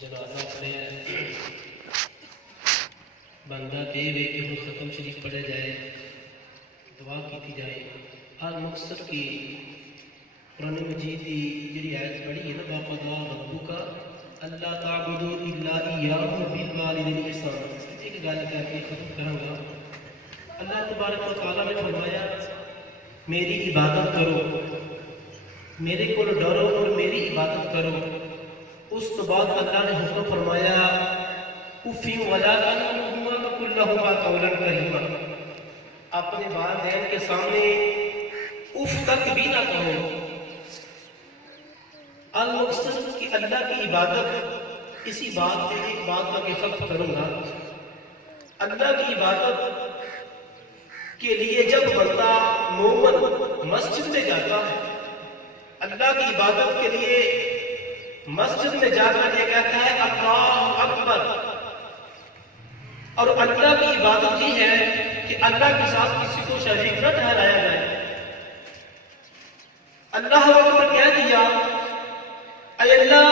جنازہ پڑھے بندہ دے وے کہ وہ ختم شریف پڑھے جائے، دعا کی جائے۔ آج مقصد کی قرآن مجید کی جڑی آیت پڑھی ہے نا، وَقَضَىٰ رَبُّكَ أَلَّا تَعْبُدُوا إِلَّا إِيَّاهُ وَبِالْوَالِدَيْنِ إِحْسَانًا۔ ایک گل کر کے ختم کروں گا۔ اللہ تبارک و تعالیٰ نے فرمایا میری عبادت کرو، میرے کو ڈرو اور میری عبادت کرو۔ اس تو بعد اللہ نے حکم فرمایا اُفٍ وَلَا تَنْهَرْهُمَا وَقُل لَّهُمَا قَوْلًا كَرِيمًا، اپنے والدین کے سامنے اف تک بھی نہ کہو۔ المقصد کہ اللہ کی عبادت، اسی بات میں ایک بات کا ختم کروں گا۔ اللہ کی عبادت کے لیے جب بندہ مومن مسجد میں جاتا ہے، اللہ کی عبادت کے لیے مسجد میں جا کر یہ کہتا ہے اللہ اکبر، اور اللہ کی عبادت یہ ہے کہ اللہ کے ساتھ کسی کو شریک نہ ٹھہرایا جائے۔ اللہ اکبر کہہ دیا، اے اللہ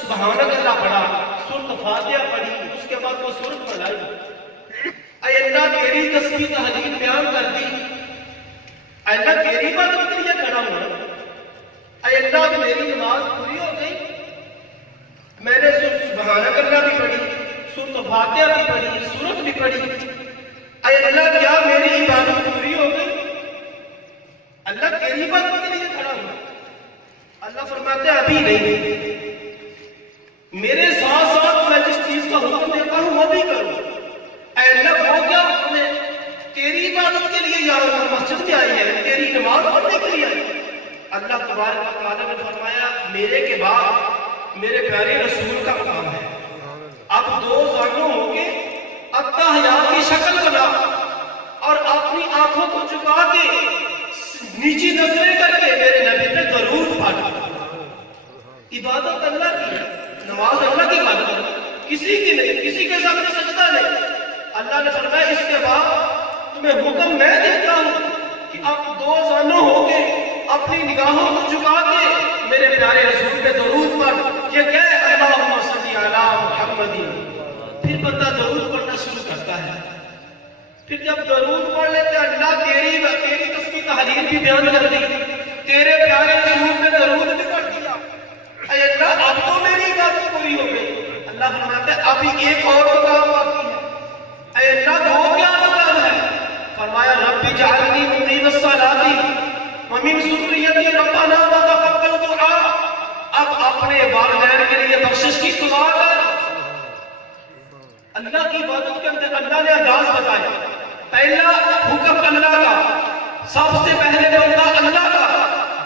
سبحانک اللہ پڑھا، سورۃ فاتحہ پڑھی، اس کے بعد وہ سورۃ پڑھائی، اے اللہ تیری تسبیح تحلیل بیان کر دی، اے اللہ تیری عبادت کے لیے کھڑا ہوا، اے اللہ میری نماز پوری ہو گئی، میں نے سبحانک اللہ بھی پڑھی، سورۃ فاتحہ بھی پڑھی، سورت بھی پڑھی، اے اللہ کیا میری عبادت پوری ہو گئی؟ اللہ تیری عبادت کے لیے کھڑا ہوا۔ اللہ فرماتے ہیں ابھی نہیں، میرے ساتھ ساتھ میں جس چیز کا حکم دیتا ہوں وہ بھی کروں۔ اے اللہ وہ کیا حکم ہے؟ تیری عبادت کے لیے یا مسجد میں آئی ہے، تیری نماز پڑھنے کے لیے آئی ہے۔ اللہ تبارک و تعالیٰ نے فرمایا میرے کے بعد میرے پیارے رسول کا مقام ہے۔ اب دو زانوں ہو کے اتحیا کی شکل بنا اور اپنی آنکھوں کو چکا کے نیچی نظریں کر کے میرے نبی پہ درود پڑھا۔ عبادت اللہ کی ہے، نماز اللہ کی عبادت ہے، کسی کی نہیں، کسی کے سامنے سجدہ نہیں۔ اللہ نے فرمایا اس کے بعد تمہیں حکم میں دیتا ہوں کہ اب دو زانوں ہو کے اپنی نگاہوں کو چکا کے میرے پیارے رسول پہ درود پڑھ، یہ کہے اللہم صلی علی محمد۔ پھر بندہ درود پڑھنا شروع کرتا ہے۔ پھر جب درود پڑھ لیتے اللہ تیری تسبیح تحلیل بھی بیان کر دی، تیرے پیارے رسول پہ درود بھی پڑھ دیا، اے اللہ اب تو میری عبادت پوری ہو گئی۔ اللہ فرماتے ہیں ابھی ایک اور مقام باقی ہے۔ اے اللہ وہ کیا مقام ہے؟ فرمایا رب اجعلنی مقیم الصلاۃ ومن ذریتی ربنا وتقبل دعاء۔ اب اپنے والدین کے لیے بخشش کی دعا کر۔ اللہ کی عبادت کے اندر اللہ نے انداز بتایا، پہلا حکم اللہ کا، سب سے پہلے بندہ اللہ کا،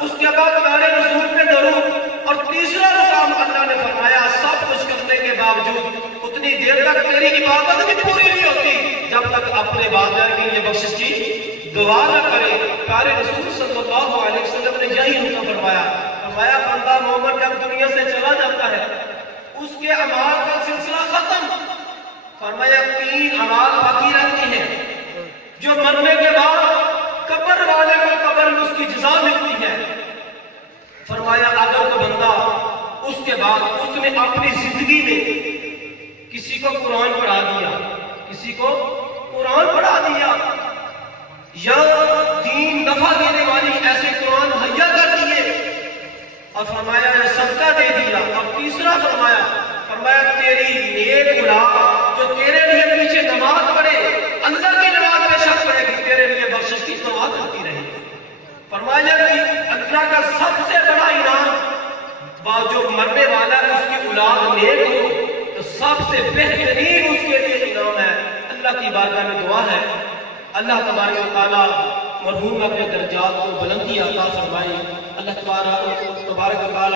اس کے بعد پیارے رسول پہ درود، اور تیسرا مقام اللہ نے فرمایا سب کچھ کرنے کے باوجود اتنی دیر تک تیری عبادت بھی پوری نہیں ہوتی جب تک اپنے والدین کے لیے بخشش کی دعا نہ کرے۔ پیارے رسول صلی اللہ علیہ وسلم نے یہی حکم فرمایا، فرمایا بندہ مومن جب دنیا سے چلا جاتا ہے اس کے اعمال کا سلسلہ ختم، فرمایا 3 اعمال باقی رہتے ہیں جو مرنے کے بعد قبر والے کو قبر میں اس کی جزا ملتی ہے۔ فرمایا اگر کوئی بندہ اس کے بعد اس نے اپنی زندگی میں کسی کو قرآن پڑھا دیا، کسی کو قرآن پڑھا دیا یا دین نفع دینے والی ایسے قرآن مہیا کر دیے، اور فرمایا صدقہ دے دیا، اور تیسرا فرمایا تیری نیک اولاد جو تیرے لیے پیچھے نماز پڑھے، اللہ کی نماز میں شک پڑے گی، تیرے لیے بخشش کی دعا کرتی رہے گی۔ فرمایا کہ اللہ کا سب سے بڑا انعام جو مرنے والا ہے اس کی اولاد نیک ہو تو سب سے بہترین اس کے لیے انعام ہے۔ اللہ کی بارگاہ میں دعا ہے اللہ تبارک و تعالیٰ مرحوم کے درجات کو بلندی عطا فرمائے۔ اللہ تبارک و تعالیٰ